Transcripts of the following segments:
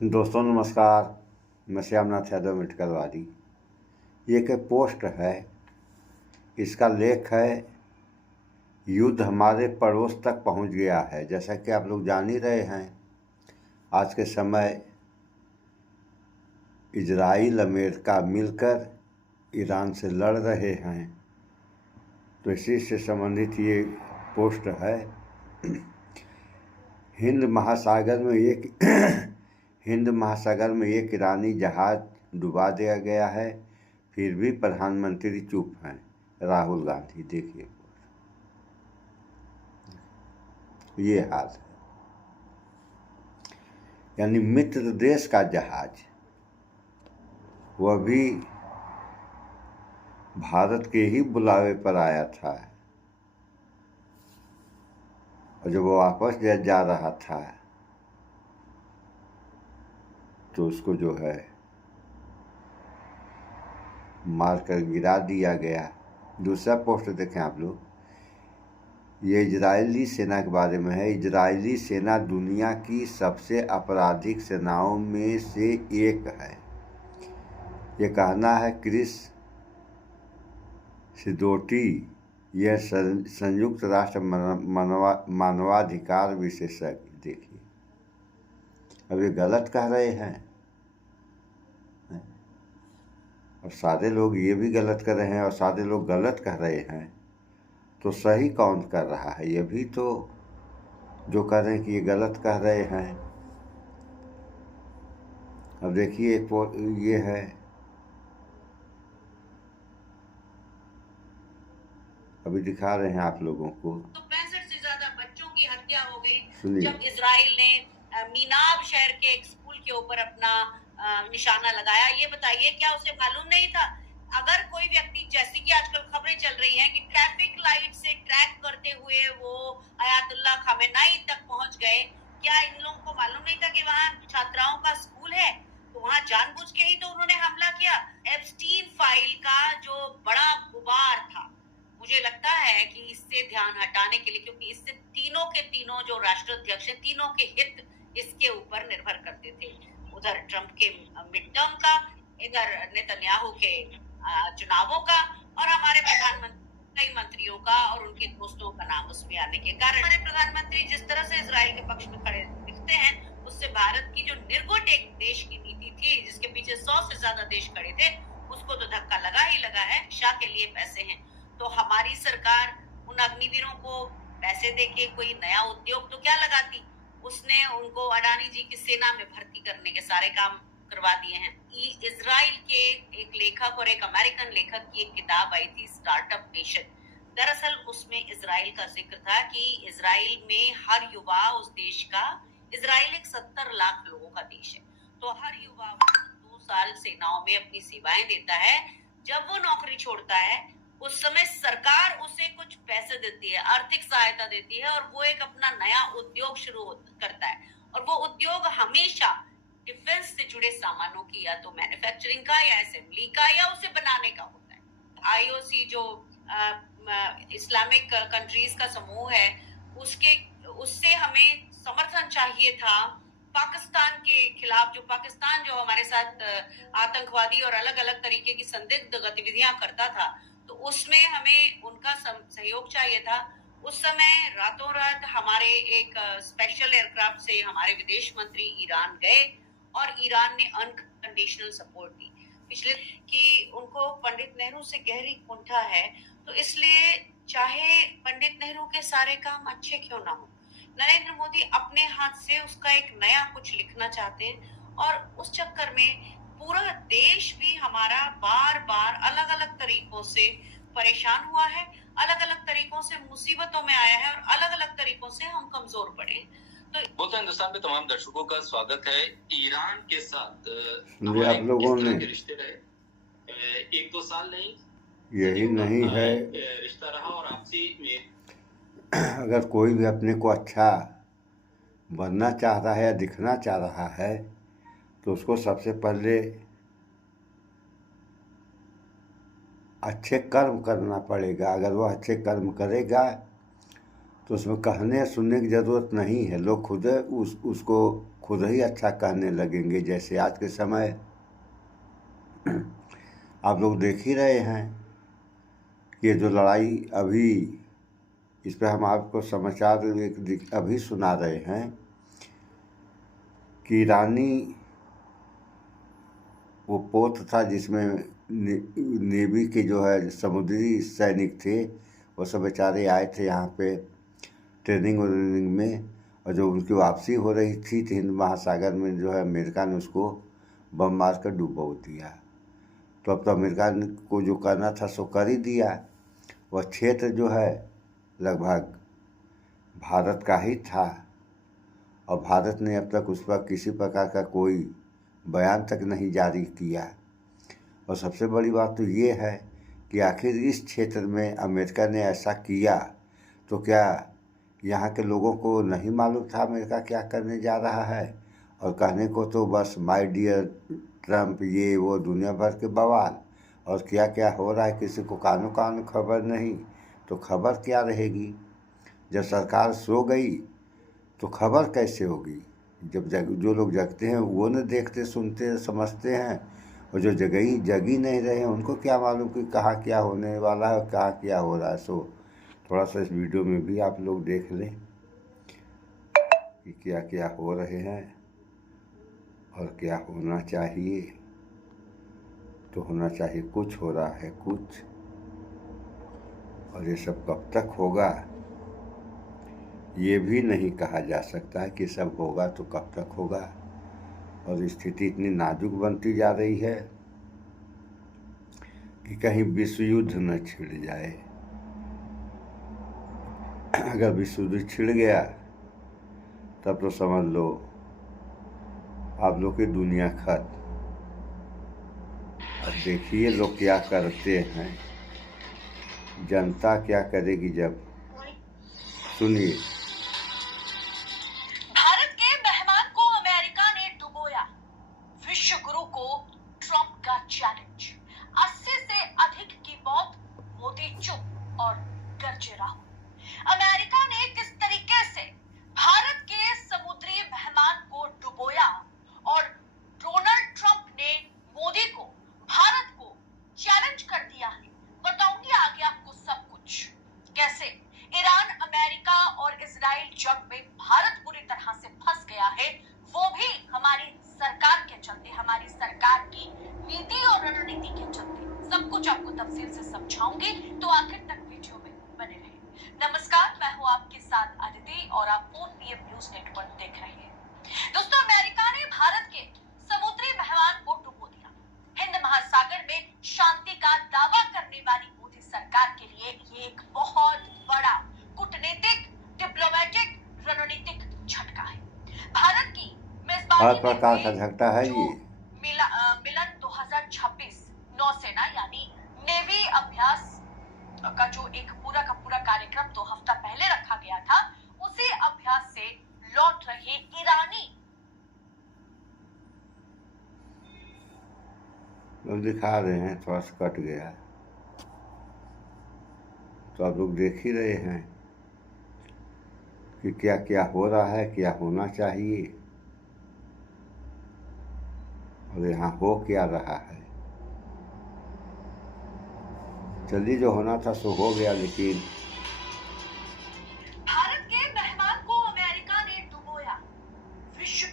दोस्तों नमस्कार। मैं श्यामनाथ यादव मेटकलवादी। ये एक पोस्ट है, इसका लेख है युद्ध हमारे पड़ोस तक पहुंच गया है। जैसा कि आप लोग जान ही रहे हैं, आज के समय इजराइल अमेरिका मिलकर ईरान से लड़ रहे हैं। तो इसी से संबंधित ये पोस्ट है। हिंद महासागर में एक ईरानी जहाज डुबा दिया गया है, फिर भी प्रधानमंत्री चुप हैं। राहुल गांधी। देखिए, ये हाल है। यानी मित्र देश का जहाज, वह भी भारत के ही बुलावे पर आया था, और जब वो वापस जा रहा था तो उसको जो है मारकर गिरा दिया गया। दूसरा पोस्ट देखें आप लोग, ये इजरायली सेना के बारे में है। इजरायली सेना दुनिया की सबसे आपराधिक सेनाओं में से एक है, ये कहना है क्रिस सिदोटी। यह संयुक्त राष्ट्र मानवाधिकार विशेषज्ञ। देखिए, अब ये गलत कह रहे हैं, और सारे लोग ये भी गलत कर रहे हैं, और सारे लोग गलत कह रहे हैं, तो सही कौन कर रहा है? ये भी तो जो कह रहे हैं कि ये गलत कह रहे हैं। अब देखिए, ये है, अभी दिखा रहे हैं आप लोगों को। तो 65 से ज्यादा बच्चों की हत्या हो गई सुनिए। जब इजराइल ने मीनाब शहर के एक स्कूल के ऊपर अपना निशाना लगाया। ये बताइए, क्या उसे मालूम नहीं था? अगर कोई व्यक्ति, जैसे कि आजकल खबरें चल रही हैं कि ट्रैफिक लाइट से ट्रैक करते हुए वो अयातुल्ला खामेनाई तक पहुंच गए, क्या इन लोगों को मालूम नहीं था कि वहाँ छात्राओं का स्कूल है? तो वहाँ जानबूझ के ही तो उन्होंने हमला किया। एप्स्टीन फाइल का जो बड़ा गुबार था, मुझे लगता है कि इससे ध्यान हटाने के लिए, क्योंकि इससे तीनों के तीनों जो राष्ट्राध्यक्ष हैं, तीनों के हित इसके ऊपर निर्भर करते थे। उधर ट्रंप के मिड टर्म का, इधर नेतन्याहू के चुनावों का, और हमारे प्रधानमंत्री कई मंत्रियों का और उनके दोस्तों का नाम उसमें आने के कारण हमारे प्रधानमंत्री जिस तरह से इजराइल के पक्ष में खड़े दिखते हैं, उससे भारत की जो निर्गुण एक देश की नीति थी, जिसके पीछे 100 से ज्यादा देश खड़े थे, उसको तो धक्का लगा ही लगा है। शिक्षा के लिए पैसे हैं, तो हमारी सरकार उन अग्निवीरों को पैसे देके कोई नया उद्योग तो क्या लगाती? उसने उनको अडानी जी की सेना में भर्ती करने के सारे काम करवा दिए हैं। इजराइल के एक लेखक और एक अमेरिकन लेखक की एक किताब आई थी, स्टार्टअप नेशन। दरअसल उसमें इजराइल का जिक्र था कि इजराइल में हर युवा उस देश का, इजराइल एक 70 लाख लोगों का देश है, तो हर युवा 2 साल सेनाओं में अपनी सेवाएं देता है। जब वो नौकरी छोड़ता है, उस समय सरकार उसे कुछ पैसे देती है, आर्थिक सहायता देती है, और वो एक अपना नया उद्योग शुरू करता है। और वो उद्योग हमेशा डिफेंस से जुड़े सामानों की, या तो मैन्युफैक्चरिंग का, या असेंबली का, या उसे बनाने का होता है। आईओसी जो इस्लामिक कंट्रीज का समूह है, उससे हमें समर्थन चाहिए था पाकिस्तान के खिलाफ। पाकिस्तान जो हमारे साथ आतंकवादी और अलग अलग तरीके की संदिग्ध गतिविधियां करता था, तो उसमें हमें उनका सहयोग चाहिए था। उस समय रातों रात हमारे एक स्पेशल एयरक्राफ्ट से हमारे विदेश मंत्री ईरान गए, और ईरान ने अनकंडीशनल सपोर्ट दी। पिछले कि उनको पंडित नेहरू से गहरी कुंठा है, तो इसलिए चाहे पंडित नेहरू के सारे काम अच्छे क्यों ना हो, नरेंद्र मोदी अपने हाथ से उसका एक नया कुछ लिखना चाहते हैं। और उस चक्कर में पूरा देश भी हमारा बार बार अलग अलग तरीकों से परेशान हुआ है, अलग अलग तरीकों से मुसीबतों में आया है, और अलग अलग तरीकों से हम कमजोर पड़े हैं। तो बोलते हिंदुस्तान पे तमाम दर्शकों का स्वागत है। ईरान के साथ आप लोगों ने के रिश्ते रहे, 1-2 साल नहीं, यही नहीं है रिश्ता रहा, और आपसी में अगर कोई भी अपने को अच्छा बनना चाह रहा है या दिखना चाह रहा है, तो उसको सबसे पहले अच्छे कर्म करना पड़ेगा। अगर वह अच्छे कर्म करेगा तो उसमें कहने सुनने की ज़रूरत नहीं है। लोग खुद उसको खुद ही अच्छा कहने लगेंगे। जैसे आज के समय आप लोग देख ही रहे हैं कि ये जो लड़ाई अभी, इस पर हम आपको समाचार अभी सुना रहे हैं कि ईरानी वो पोत था जिसमें नेवी के जो है समुद्री सैनिक थे, वो सब बेचारे आए थे यहाँ पे ट्रेनिंग में, और जो उनकी वापसी हो रही थी तो हिंद महासागर में जो है अमेरिका ने उसको बम मार कर डुबो दिया। तो अब तो अमेरिका को जो करना था सो कर ही दिया। वह क्षेत्र जो है लगभग भारत का ही था, और भारत ने अब तक उस पर किसी प्रकार का कोई बयान तक नहीं जारी किया। और सबसे बड़ी बात तो ये है कि आखिर इस क्षेत्र में अमेरिका ने ऐसा किया तो क्या यहाँ के लोगों को नहीं मालूम था अमेरिका क्या करने जा रहा है? और कहने को तो बस माय डियर ट्रम्प, ये वो दुनिया भर के बवाल, और क्या क्या हो रहा है किसी को कानो कान खबर नहीं। तो खबर क्या रहेगी? जब सरकार सो गई तो खबर कैसे होगी? जब जो लोग जगते हैं वो न देखते सुनते समझते हैं, और जो जगी नहीं रहे हैं उनको क्या मालूम कि कहाँ क्या होने वाला है और कहाँ क्या हो रहा है। सो थोड़ा सा इस वीडियो में भी आप लोग देख लें कि क्या क्या हो रहे हैं और क्या होना चाहिए। तो होना चाहिए कुछ, हो रहा है कुछ, और ये सब कब तक होगा ये भी नहीं कहा जा सकता है कि सब होगा तो कब तक होगा। और स्थिति इतनी नाजुक बनती जा रही है कि कहीं विश्व युद्ध न छिड़ जाए। अगर विश्व युद्ध छिड़ गया तब तो समझ लो आप लोग की दुनिया खत्म। अब देखिए लोग क्या करते हैं, जनता क्या करेगी जब। सुनिए। भारत के मेहमान को अमेरिका ने डुबोया, विश्व गुरु को ट्रंप का चैलेंज। 80 से अधिक की मौत, मोदी चुप और गरजे राहुल। अमेरिका ने किस तरीके से भारत के समुद्री मेहमान को डुबोया और डोनाल्ड ट्रंप ने मोदी को, भारत को चैलेंज कर दिया है, बताऊंगी आगे आपको सब कुछ। कैसे ईरान, अमेरिका और इजराइल जंग में भारत पूरी तरह से फंस गया है, वो भी हमारी सरकार के चलते, हमारी सरकार की नीति और रणनीति के चलते। सब कुछ आपको तफसील से समझाऊंगी, तो आखिर तक वीडियो में बने रहिए। नमस्कार, मैं हूं आपके साथ अदिति और आप फोन पीएम न्यूज नेटवर्क देख रहे हैं। दोस्तों, अमेरिका ने भारत के समुद्री मेहमान को डुबो दिया। हिंद महासागर में शांति का दावा करने वाली मोदी सरकार के लिए ये एक बहुत बड़ा कूटनीतिक, डिप्लोमेटिक, रणनीतिक झटका है। भारत की हर प्रकार का झटका है ये। मिलन 2026 नौसेना यानी नेवी अभ्यास का जो एक पूरा का पूरा कार्यक्रम 2 हफ्ता पहले रखा गया था, उसी अभ्यास से लौट रहे ईरानी लोग दिखा रहे हैं, थोड़ा सा कट गया तो आप लोग देख ही रहे हैं कि क्या क्या हो रहा है, क्या होना चाहिए और यहाँ हो क्या रहा है। चलिए, जो होना था सो हो गया, लेकिन भारत के मेहमान को अमेरिका ने डुबोया। विश्व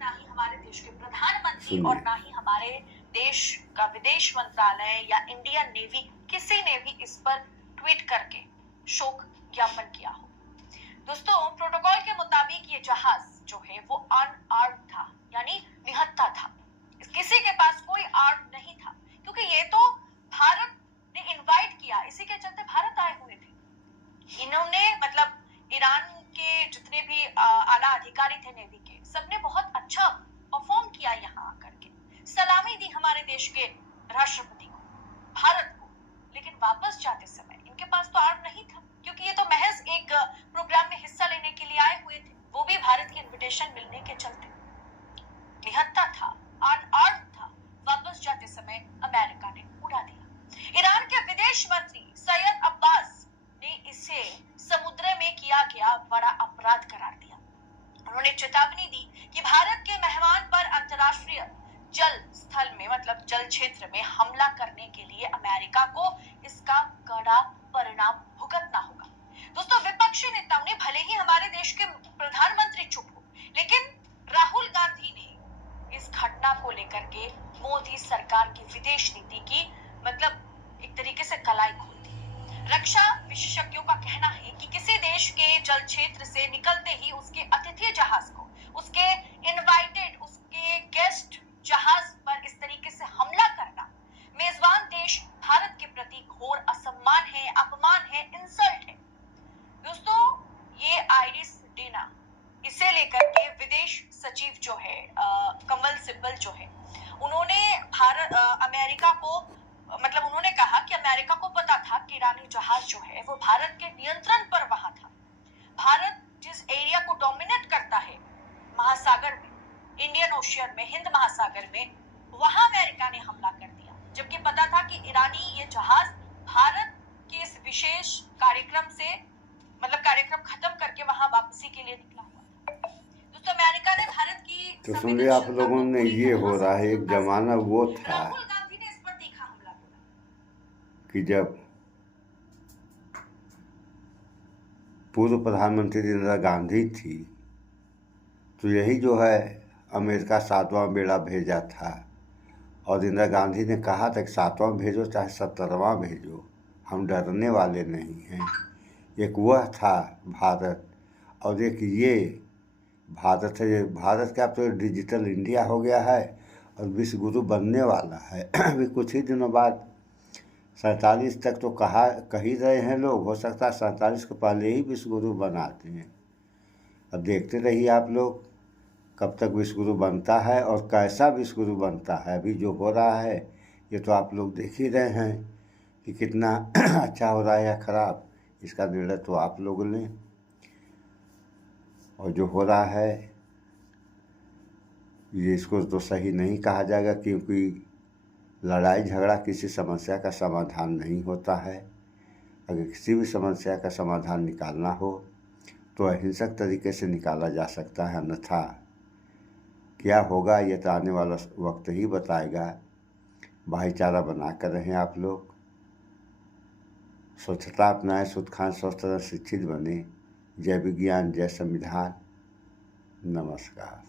ना ही हमारे देश के प्रधानमंत्री और ना ही हमारे देश का विदेश मंत्रालय या इंडियन नेवी, किसी ने भी इस पर ट्वीट करके शोक ज्ञापन किया हो। दोस्तों, प्रोटोकॉल के मुताबिक ये जहाज जो है वो अनआर्म्ड था, यानी निहत्था था। किसी के पास कोई आर्म नहीं था, क्योंकि ये तो भारत ने इनवाइट किया, इसी के चलते भारत आए हुए थे। इन्होंने मतलब ईरान के जितने भी आला अधिकारी थे नेवी के, सबने बहुत अच्छा परफॉर्म किया यहाँ आकर के, सलामी दी हमारे देश के राष्ट्रपति को, भारत को। लेकिन वापस जाते समय इनके पास तो आर्म नहीं था, क्योंकि ये तो महज एक प्रोग्राम में हिस्सा लेने के लिए आए हुए थे, वो भी भारत की इनविटेशन मिलने के चलते। निहत्था था, अनआर्म्ड था, वापस जाते समय अमेरिका ने उड़ा दिया। ईरान के विदेश मंत्री सैयद अब्बास ने इसे समुद्र में चेतावनी दी कि भारत के मेहमान पर अंतर्राष्ट्रीय जल स्थल में मतलब जल क्षेत्र में हमला करने के लिए अमेरिका को इसका कड़ा परिणाम भुगतना होगा। दोस्तों, विपक्षी नेताओं ने भले ही हमारे देश के प्रधानमंत्री चुप हो, लेकिन राहुल गांधी ने इस घटना को लेकर के मोदी सरकार की विदेश नीति की मतलब एक तरीके से कलाई खोल दी। रक्षा विशेषज्ञों का कहना है कि किसी देश के जल क्षेत्र से निकलते ही उसके अतिथि जहाज को, उसके इनवाइटेड, उसके गेस्ट जहाज पर इस तरीके से हमला करना मेजबान देश भारत के प्रति घोर असम्मान है, अपमान है, इंसल्ट है। दोस्तों, ये आइरिस डेना, इसे लेकर के विदेश सचिव जो है कमल सिब्बल जो है, उन्होंने अमेरिका को मतलब उन्होंने कहा कि अमेरिका को पता था कि ईरानी जहाज जो है वो भारत के नियंत्रण पर वहां था। भारत जिस एरिया को डोमिनेट करता है महासागर में, इंडियन ओशियन में, हिंद महासागर में, वहां अमेरिका ने हमला कर दिया, जबकि पता था कि ईरानी ये जहाज भारत के इस विशेष कार्यक्रम से मतलब कार्यक्रम खत्म करके वहां वापसी के लिए निकला हुआ था। दोस्तों, अमेरिका ने भारत की तो सुनिए आप लोगों ने, ये हो रहा है, एक जमाना वो था कि जब पूर्व प्रधानमंत्री इंदिरा गांधी थी तो यही जो है अमेरिका 7वां बेड़ा भेजा था, और इंदिरा गांधी ने कहा था कि 7वां भेजो चाहे 70वां भेजो, हम डरने वाले नहीं हैं। एक वह था भारत, और एक ये भारत है। भारत क्या तो डिजिटल इंडिया हो गया है और विश्व गुरु बनने वाला है। अभी कुछ ही दिनों बाद 47 तक तो कह ही रहे हैं लोग, हो सकता है 47 को पहले ही विश्व गुरु बनाते हैं। अब देखते रहिए आप लोग कब तक विश्व गुरु बनता है और कैसा विश्व गुरु बनता है। अभी जो हो रहा है ये तो आप लोग देख ही रहे हैं कि कितना अच्छा हो रहा है या खराब, इसका निर्णय तो आप लोग लें। और जो हो रहा है ये इसको तो सही नहीं कहा जाएगा, क्योंकि लड़ाई झगड़ा किसी समस्या का समाधान नहीं होता है। अगर किसी भी समस्या का समाधान निकालना हो तो अहिंसक तरीके से निकाला जा सकता है, अन्यथा क्या होगा ये तो आने वाला वक्त ही बताएगा। भाईचारा बना कर रहें आप लोग, स्वच्छता अपनाएं, शुद्ध खान स्वस्थ शिक्षित बने। जय विज्ञान, जय संविधान, नमस्कार।